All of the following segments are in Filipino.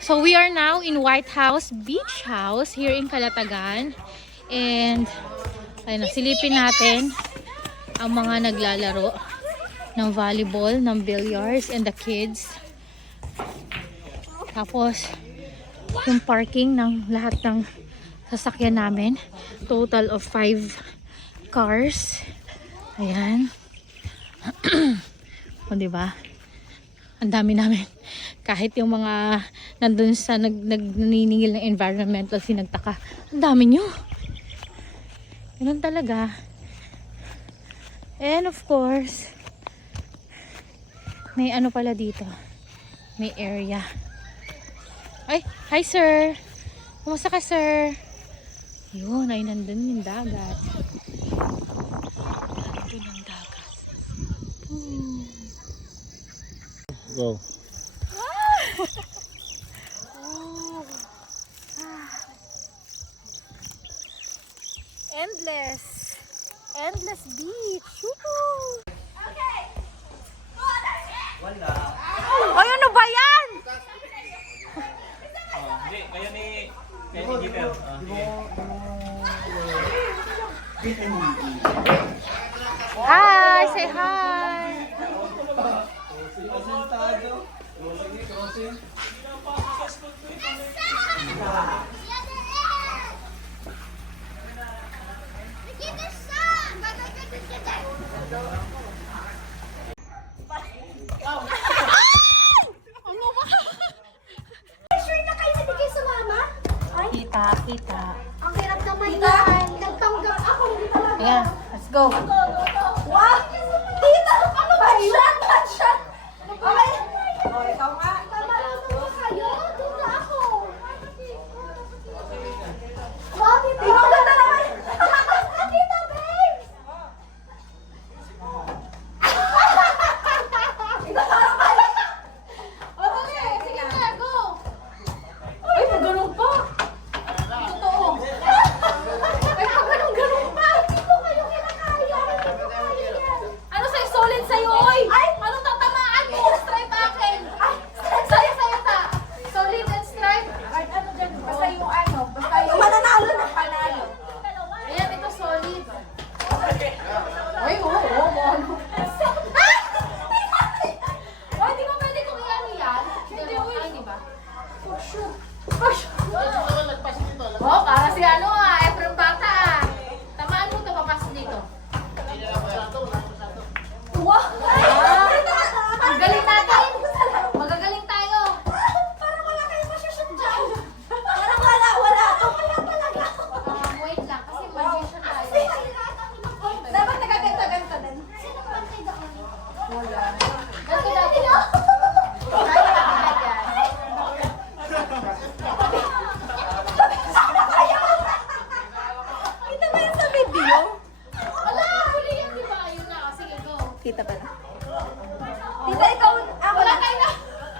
So we are now in White House Beach House here in Calatagan. And ayun, silipin natin ang mga naglalaro ng volleyball, ng billiards, and the kids. Tapos yung parking ng lahat ng sasakyan namin. Total of 5 cars. Ayan. O diba? Ang dami namin. Kahit yung mga nandun sa nagniningil ng environmental nagtaka. Ang dami nyo. Ganun talaga. And of course, may ano pala dito. May area. Ay, hi sir. Kumusta ka sir? Yun, ay nandun yung dagat. Nandun yung dagat. Go. Endless beach. Woohoo! Ay, ano ba yan? Hindi, kayo ni Jeter. Hi, say hi. Kita. Ang hirap naman yan. Nagtanggap ako, hindi talaga. Ayan, let's go. Wow! Tita! Ano ba yun? Shot! Okay. O, ikaw nga. Marunong ba kayo? Doon na ako. Wow, tita! Ikaw na naman! Tita, babe! Ikaw parang pala! O, dali! Sige na, go! Ay, may ganun pa! Totoo! Ay, ganun pa! Hindi ko kayo kinakaya! Hindi ko kaya yan! Ano sa'yo? Solid sa'yo, oy! Ay! Anong tatamaan mo? Stripe akin! Ay! Sa'yo ta! Solid and stripe! Ay, ano dyan? Basta yung ano, basta yung mananalo na panalo. Ayan, ito solid. Ay, oo. Ay, di ba pwede kung iyan yan? Hindi, di ba? Oh, para si ano Efren Bata Tamaan mo ito, papasok dito. Wow! Ang galing natin! Magagaling tayo! Parang wala kayo masyashoot dyan. Parang wala. Wala talaga. Wait lang, kasi magician tayo. Dapat nagaganta-ganta din. Sino ba ang kailangan? Wala. Ganito dati. Kaya natin yan. Kita ba yun sa video? Wala! Huli yan, di ba? Ayun na. Sige, go. Kita pala. Tita, ikaw, ako Wala na. tayo na.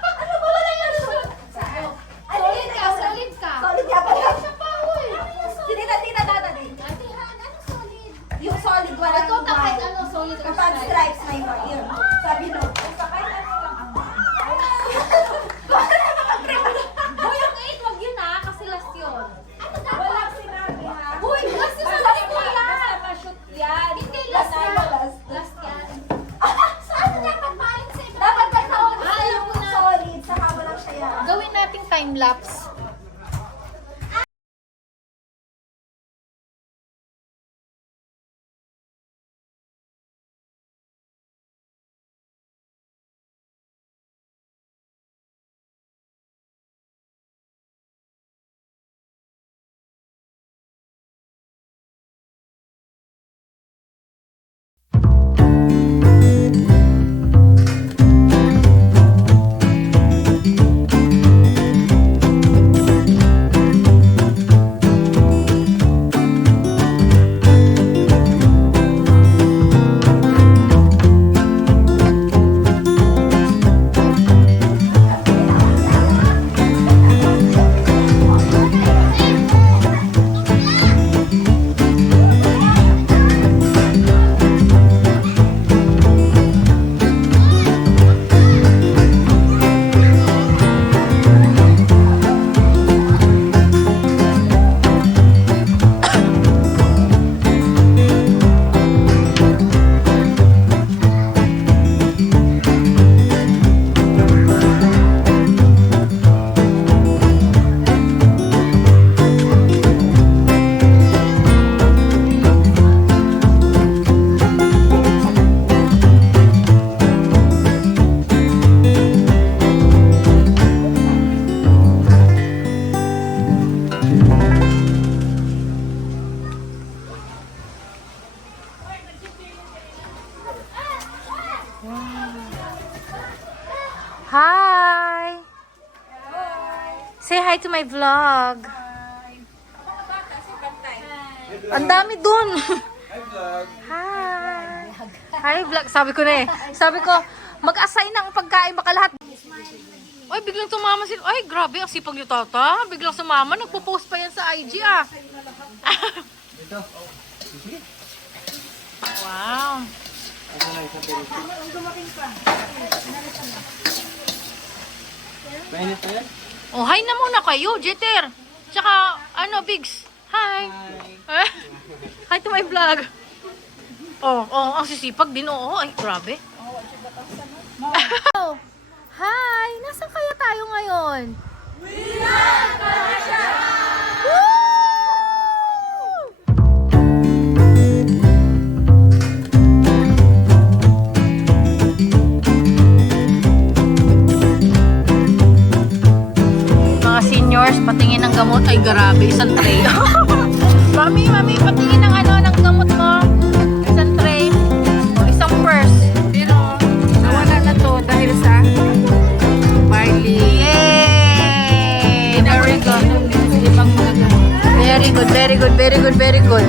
Ano ba wala yan? Solid ka, solid ka. Solid yata yan. Siya pa, uy. Tita, dada din. Ate Han, ano solid? Yung solid, wala Ito, tapos ano, solid or kapag stripe? stripes na yun. Sabi no. Sakay na lang ang Uy, yung 8, wag yun ha, kasi last yun. Walang sinabi ha. Uy, last yun sa last ko yan. Basta pa-shoot yan. Hindi, last Last yan. yan. Last yan. Saan dapat maalim sa ito? Dapat pag nauna Ah, siya yung yung una. solid, saka mo lang siya yan. Gawin nating time-lapse. Say hi to my vlog. Ang dami dun. Hi. Hi vlog. Sabi ko na eh. Sabi ko, mag-assign ng pagkain baka lahat. Ay, biglang tumama sila. Ay, grabe. Ang sipag niyo, tata. Biglang sumama. Nagpo-post pa yan sa IG, ah. Wow. Mainit na yan? Oh, hi na muna kayo, Jeter. Tsaka, ano, Bigs. Hi. Hi to my vlog. Oh, ang sisipag din, oo. Ay, grabe. Hi! Nasaan kaya tayo ngayon? Mga seniors, patingin ng gamot. Ay, grabe. Isang tray. Mami, patingin ng ng gamot mo. Isang tray. O, isang purse. Pero, nawala na to dahil sa barley. Yay! Very good. Ibang mga gamot. Very good, very good, very good, very good.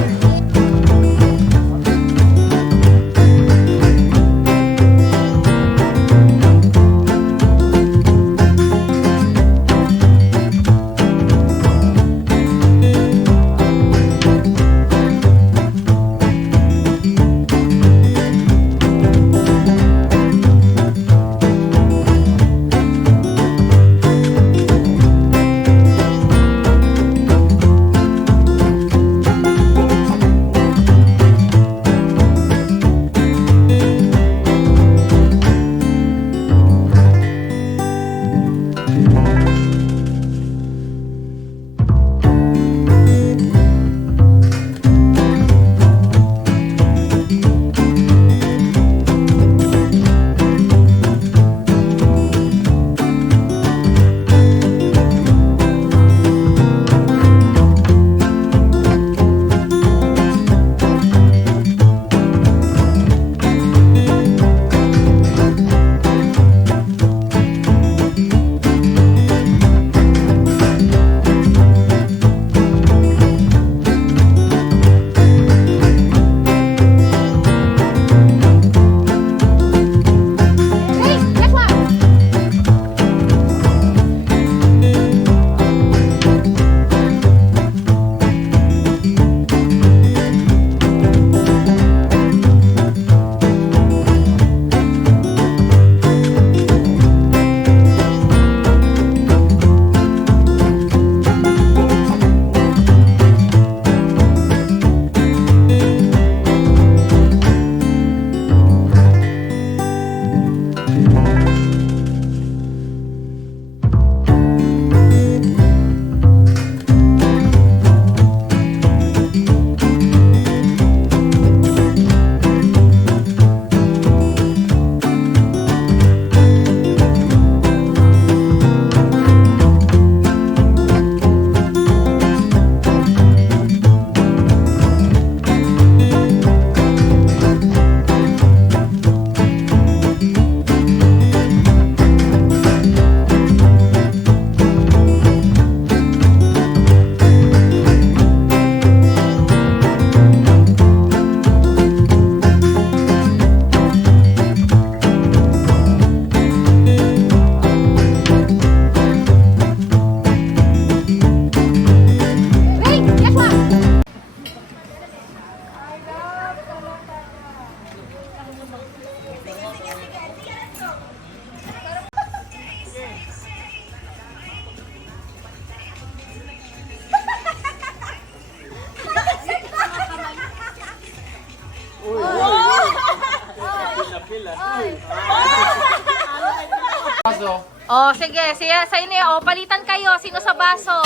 Oh, sige, siya sa inyo. Oh, palitan kayo. Sino sa baso?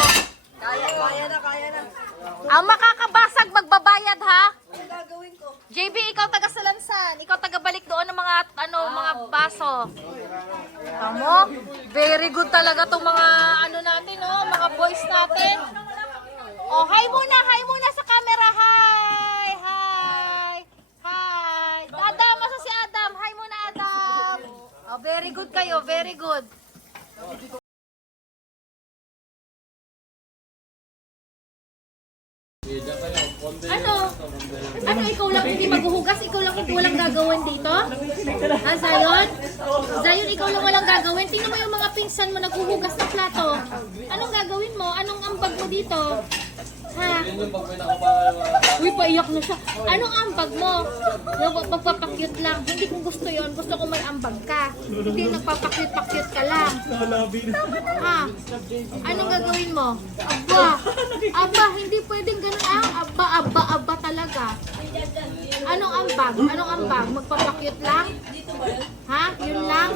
Kaya na. Ang makakabasag magbabayad, ha? Ano gagawin ko? JB, ikaw taga Salansan. Ikaw taga balik doon ng mga mga baso. Tamo? Very good talaga tong mga natin, oh, mga boys natin. Oh, hi muna sa camera. Hi. Adam, asa si Adam? Hi muna, Adam. Oh, very good kayo, very good. Ano? Ano, ikaw lang hindi maghuhugas? Ikaw lang hindi walang gagawin dito? Ah, Zion? Zion, ikaw lang walang gagawin? Tingnan mo yung mga pinsan mo naghuhugas ng plato. Anong gagawin mo? Anong ambag mo dito? Ha? Uy, paiyak na siya. Anong ambag mo? Magpapakyut lang. Hindi ko gusto yon. Gusto ko may ambag ka. Hindi nagpapakyut-pakyut ka lang. Ha? Anong gagawin mo? Aba, hindi pwedeng ganun. Aba talaga. Anong ambag? Anong ambag? Magpapakyut lang? Ha? Yun lang?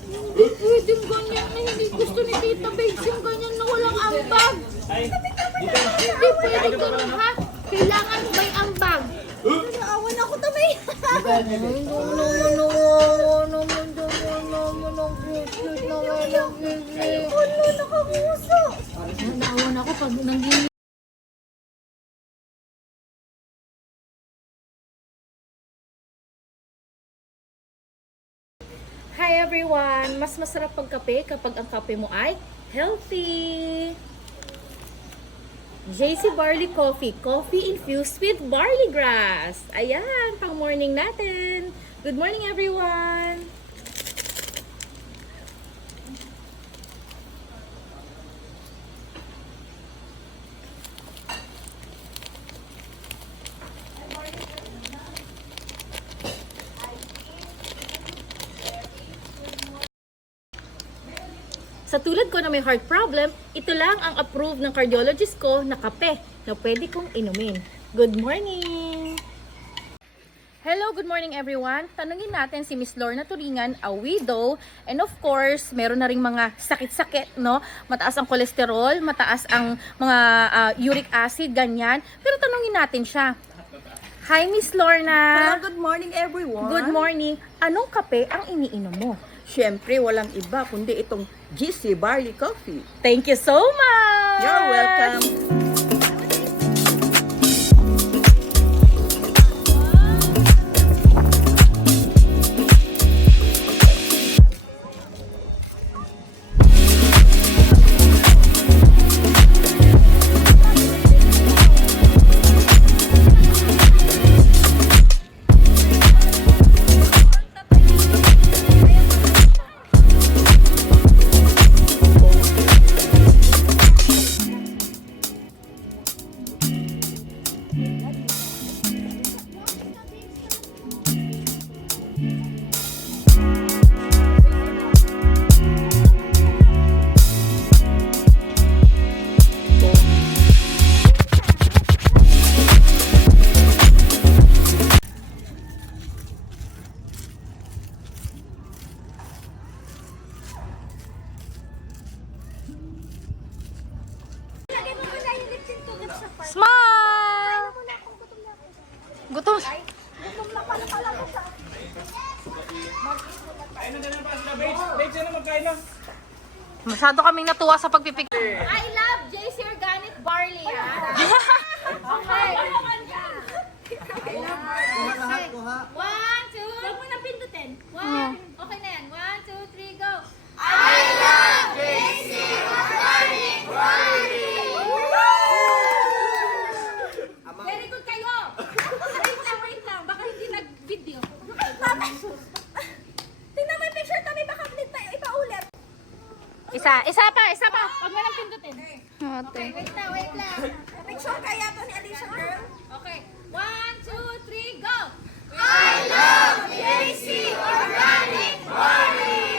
Hindi pwedeng ganyan na hindi gusto ni Tita Babes yung ganyan na walang ambag. Hindi pwedeng ganun, ha? Kailangan may ambag. Naawan ako tamay. Naawan ako pag nanggini. Hi everyone! Mas masarap pagkape kapag ang kape mo ay healthy! JC Barley Coffee. Coffee infused with barley grass. Ayan, pang morning natin. Good morning everyone! Sa tulad ko na may heart problem, ito lang ang approved ng cardiologist ko na kape na pwede kong inumin. Good morning! Hello, good morning everyone! Tanungin natin si Miss Lorna Turingan, a widow, and of course, meron na ring mga sakit-sakit, no? Mataas ang kolesterol, mataas ang mga uric acid, ganyan. Pero tanungin natin siya. Hi, Miss Lorna! Hello, good morning everyone. Good morning! Anong kape ang iniinom mo? Siyempre, walang iba kundi itong GC Barley Coffee. Thank you so much! You're welcome. Smile! Gutom. Babes, yan na magkain na. Masyado kaming natuwa sa pagpipicture. I love JC Organic Barley, ah. Okay. One, two. Huwag mo nang pindutin. One. Okay na yan. 1, 2, 3, go. I love JC Organic Barley. Very good kayo. Wait lang. Baka hindi nag-video. Tingnan mo yung picture kami. Baka ipaulit. Isa pa. Huwag mo nang pindutin. Ate. Wait lang. Picture kaya to ni Alicia girl. Okay. 1, 2, 3, go! I love JC Organic Barley!